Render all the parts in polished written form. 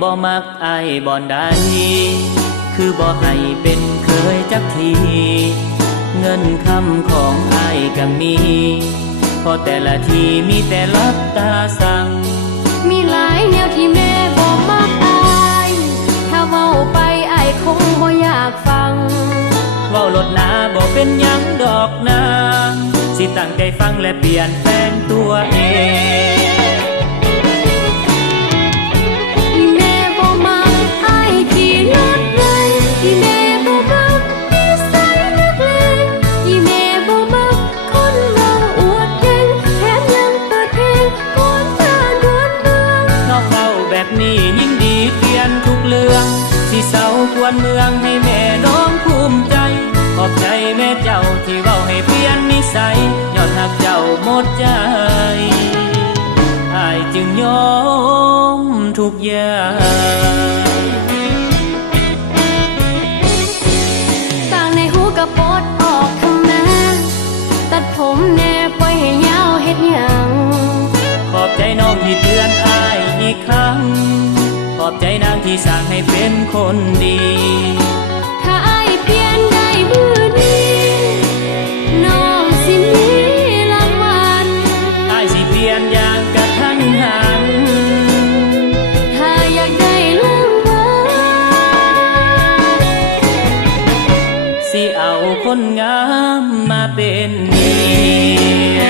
บ่มักอายบ่อนใดคือบ่ให้เป็นเคยจักทีเงินคำของอายก็มีพอแต่ละทีมีแต่ลับตาสั่งมีหลายแนวที่แม่บ่มักอายถ้าเว้าไปอายคงบ่อยากฟังเว้าลดหนาบ่เป็นหยังดอกนาสิตั้งใจฟังและเปลี่ยนแปลงตัวเองที่แม่บ่มักอายที่นัดเลยที่แม่บ่มักนิสัยนักเลงที่แม่บ่มักคนเว้าอวดเก่งแถมยังเปิดเพลงก่อนบ้านเรือนเมืองนอกเว้าแบบนี้ยิ่งดีเปลี่ยนทุกเรื่องสิเศร้าควรเมืองให้แม่น้องภูมิใจขอบใจแม่เจ้าที่เว้าให้เปลี่ยนนิสัยยอดหักเจ้าหมดใจอายจึงยอมทุกอย่างต่างในหูกระปดออกทำนาตัดผมแน่ปล่อยให้ยาวเฮ็ดหยังขอบใจน้องที่เตือนอายอีกครั้งขอบใจนางที่สั่งให้เป็นคนดีถ้าอายเปลี่ยนได้มือนี้น้องสิมีรางวัลอายสิเปลี่ยนอย่างกระทันหันถ้าอยากได้รางวัลสิเอาคนงามมาเป็นเมีย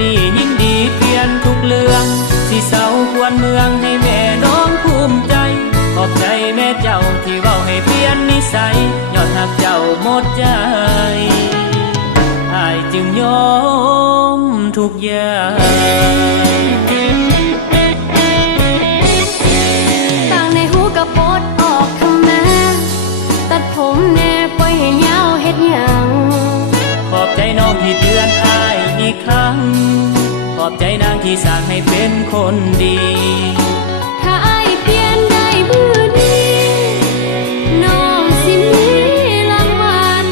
นี่ยิ่งดีเปลี่ยนทุกเรื่องสิเศร้าควรเมืองให้แม่น้องภูมิใจขอบใจแม่เจ้าที่เว้าให้เปลี่ยนนิสัยยอดหักเจ้าหมดใจอายจึงยอมทุกอย่างต่างในหูกระปดออกทำนาตัดผมแน่ปล่อยให้ยาวเฮ็ดหยังขอบใจน้องที่เตือนอายอีกครั้งขอบใจนางที่สั่งให้เป็นคนดีถ้าอายเปลี่ยนได้มือนี้น้องสิมีรางวัล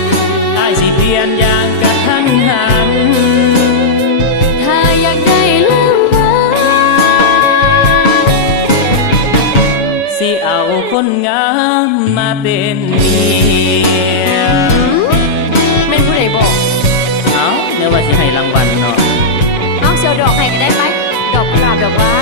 อายสิเปลี่ยนอย่างกระทันหันถ้าอยากได้รางวัลสิเอาคนงามมาเป็นเมียไม่ผู้ใดบอกเอาเนี่ยว่าสิให้รางวัลเนาะเอาเสียวดอกให้ก็ได้ไหมดอกกุหลาบดอกว่า